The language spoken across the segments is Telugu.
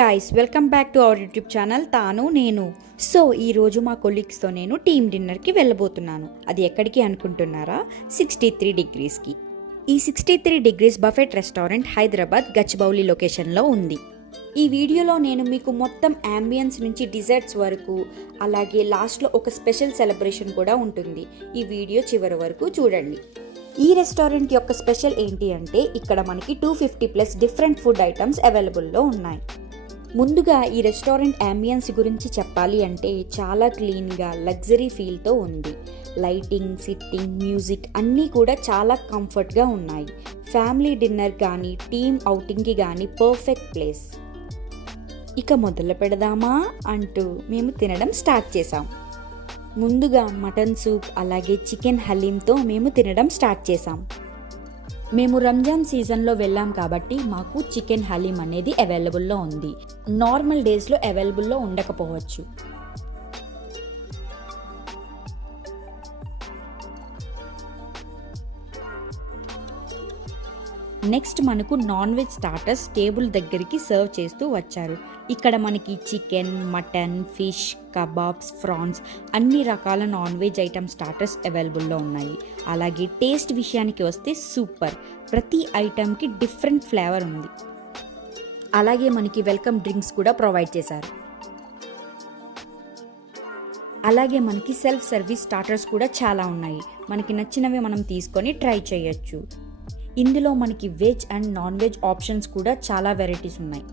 Guys, welcome back to our YouTube channel తాను నేను. సో ఈరోజు మా కొలీగ్స్తో నేను టీమ్ డిన్నర్కి వెళ్ళబోతున్నాను. అది ఎక్కడికి అనుకుంటున్నారా? 63 డిగ్రీస్కి. ఈ 63 degrees buffet restaurant Hyderabad Gachibowli లొకేషన్లో ఉంది. ఈ వీడియోలో నేను మీకు మొత్తం అంబియన్స్ నుంచి డిజర్ట్స్ వరకు, అలాగే లాస్ట్లో ఒక స్పెషల్ సెలబ్రేషన్ కూడా ఉంటుంది. ఈ వీడియో చివరి వరకు చూడండి. ఈ రెస్టారెంట్ యొక్క స్పెషల్ ఏంటి అంటే ఇక్కడ మనకి 250+ డిఫరెంట్ ఫుడ్ ఐటమ్స్ అవైలబుల్లో ఉన్నాయి. ముందుగా ఈ రెస్టారెంట్ అంబియన్స్ గురించి చెప్పాలి అంటే చాలా క్లీన్గా లగ్జరీ ఫీల్తో ఉంది. లైటింగ్, సిట్టింగ్, మ్యూజిక్ అన్నీ కూడా చాలా కంఫర్ట్గా ఉన్నాయి. ఫ్యామిలీ డిన్నర్ కానీ టీమ్ అవుటింగ్కి కానీ పర్ఫెక్ట్ ప్లేస్. ఇక మొదలు పెడదామా అంటూ మేము తినడం స్టార్ట్ చేసాం. ముందుగా మటన్ సూప్ అలాగే చికెన్ హలీంతో మేము తినడం స్టార్ట్ చేసాం. మేము రంజాన్ సీజన్లో వెళ్ళాం కాబట్టి మాకు చికెన్ హలీం అనేది అవైలబుల్లో ఉంది. నార్మల్ డేస్లో అవైలబుల్లో ఉండకపోవచ్చు. నెక్స్ట్ మనకు నాన్ వెజ్ స్టార్టర్స్ టేబుల్ దగ్గరికి సర్వ్ చేస్తూ వచ్చారు. ఇక్కడ మనకి chicken, mutton, fish, kebabs, prawns అన్ని రకాల నాన్ వెజ్ ఐటమ్ స్టార్టర్స్ అవైలబుల్లో ఉన్నాయి. అలాగే టేస్ట్ విషయానికి వస్తే సూపర్. ప్రతి ఐటమ్కి డిఫరెంట్ ఫ్లేవర్ ఉంది. అలాగే మనకి వెల్కమ్ డ్రింక్స్ కూడా ప్రొవైడ్ చేశారు. అలాగే మనకి సెల్ఫ్ సర్వీస్ స్టార్టర్స్ కూడా చాలా ఉన్నాయి. మనకి నచ్చినవి మనం తీసుకొని ట్రై చేయొచ్చు. ఇందులో మనకి veg and non veg options కూడా చాలా వెరైటీస్ ఉన్నాయి.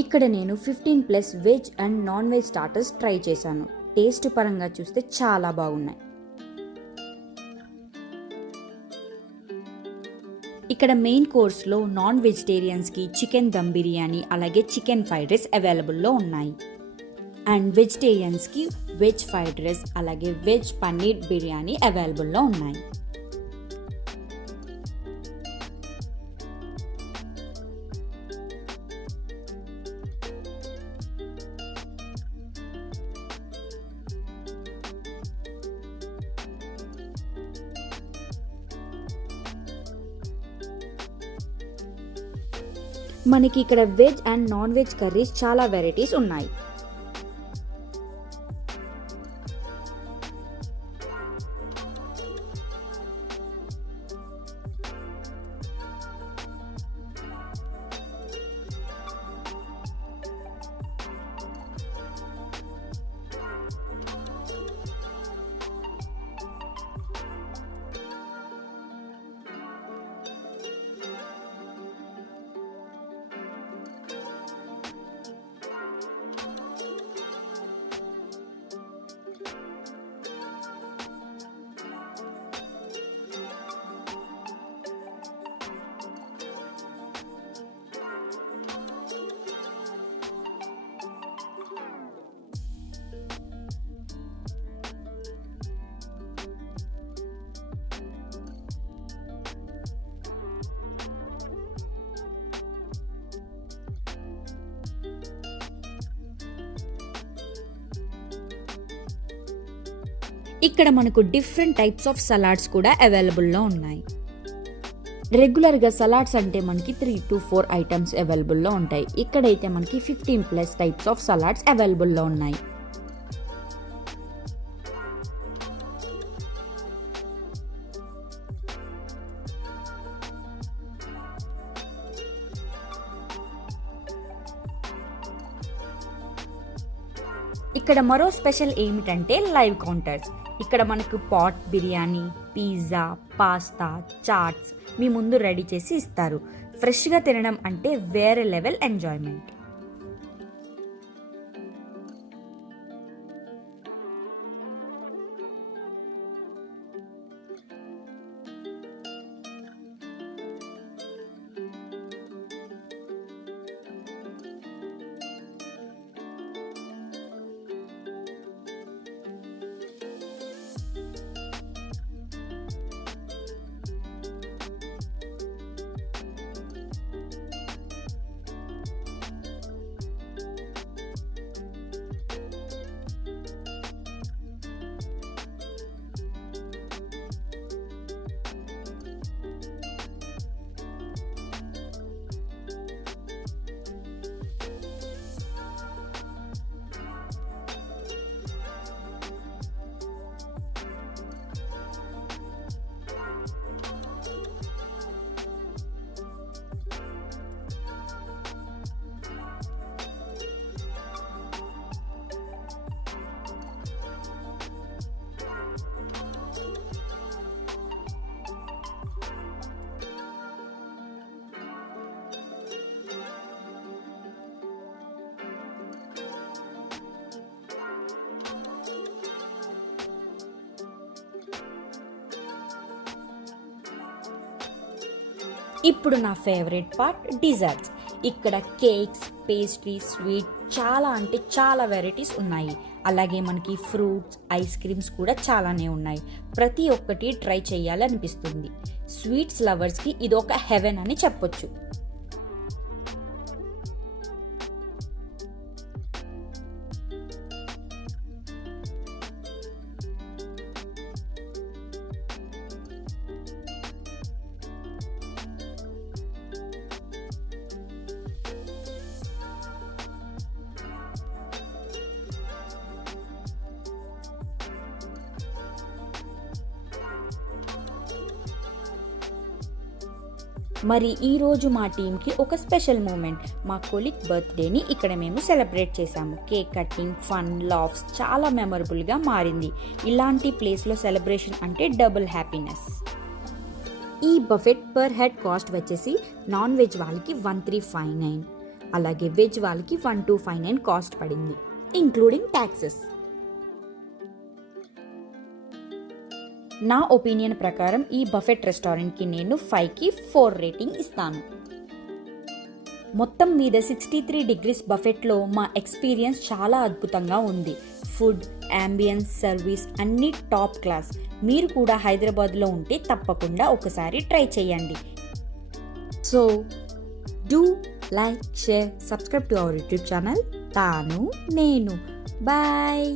ఇక్కడ నేను 15+ veg and non veg starters try చేశాను. టేస్ట్ పరంగా చూస్తే చాలా బాగున్నాయి. ఇక్కడ మెయిన్ కోర్స్లో నాన్ వెజిటేరియన్స్కి చికెన్ దమ్ బిర్యానీ అలాగే చికెన్ ఫ్రైడ్ రైస్ అవైలబుల్లో ఉన్నాయి. అండ్ వెజిటేరియన్స్కి వెజ్ ఫ్రైడ్ రైస్ అలాగే వెజ్ పన్నీర్ బిర్యానీ అవైలబుల్లో ఉన్నాయి. మనకి ఇక్కడ veg and non veg curries చాలా వెరైటీస్ ఉన్నాయి. ఇక్కడ మనకు డిఫరెంట్ టైప్స్ ఆఫ్ సలాడ్స్ కూడా అవైలబుల్లో ఉన్నాయి. రెగ్యులర్గా సలాడ్స్ అంటే మనకి 3 to 4 ఐటమ్స్ అవైలబుల్లో ఉంటాయి. ఇక్కడైతే మనకి 15+ టైప్స్ ఆఫ్ సలాడ్స్ అవైలబుల్లో ఉన్నాయి. ఇక్కడ మరో స్పెషల్ ఏమిటంటే లైవ్ కౌంటర్స్. ఇక్కడ మనకు pot biryani, pizza, pasta, chaats మీ ముందు రెడీ చేసి ఇస్తారు. ఫ్రెష్గా తినడం అంటే వేరే లెవెల్ ఎంజాయ్మెంట్. ఇప్పుడు నా ఫేవరెట్ పార్ట్ డిజర్ట్స్. ఇక్కడ కేక్స్, పేస్ట్రీస్, స్వీట్ చాలా అంటే చాలా వెరైటీస్ ఉన్నాయి. అలాగే మనకి ఫ్రూట్స్, ఐస్ క్రీమ్స్ కూడా చాలానే ఉన్నాయి. ప్రతి ఒక్కటి ట్రై చేయాలనిపిస్తుంది. స్వీట్స్ లవర్స్కి ఇది ఒక హెవెన్ అని చెప్పొచ్చు. మరి ఈరోజు మా టీంకి ఒక స్పెషల్ మూమెంట్. మా కొలీగ్ బర్త్డేని ఇక్కడ మేము సెలబ్రేట్ చేశాము. కేక్ కటింగ్, ఫన్, లాఫ్స్ చాలా మెమరబుల్గా మారింది. ఇలాంటి ప్లేస్లో సెలబ్రేషన్ అంటే డబుల్ హ్యాపీనెస్. ఈ బఫెట్ పర్ హెడ్ కాస్ట్ వచ్చేసి నాన్ వెజ్ వాళ్ళకి 1359, అలాగే వెజ్ వాళ్ళకి 1259 కాస్ట్ పడింది, ఇంక్లూడింగ్ ట్యాక్సెస్. నా ఒపీనియన్ ప్రకారం ఈ బఫెట్ రెస్టారెంట్కి నేను 5కి 4 రేటింగ్ ఇస్తాను. మొత్తం మీద 63 డిగ్రీస్ బఫెట్లో మా ఎక్స్పీరియన్స్ చాలా అద్భుతంగా ఉంది. ఫుడ్, అంబియన్స్, సర్వీస్ అన్నీ టాప్ క్లాస్. మీరు కూడా హైదరాబాద్లో ఉంటే తప్పకుండా ఒకసారి ట్రై చేయండి. So do like, share, subscribe to our YouTube channel తాను నేను. బాయ్.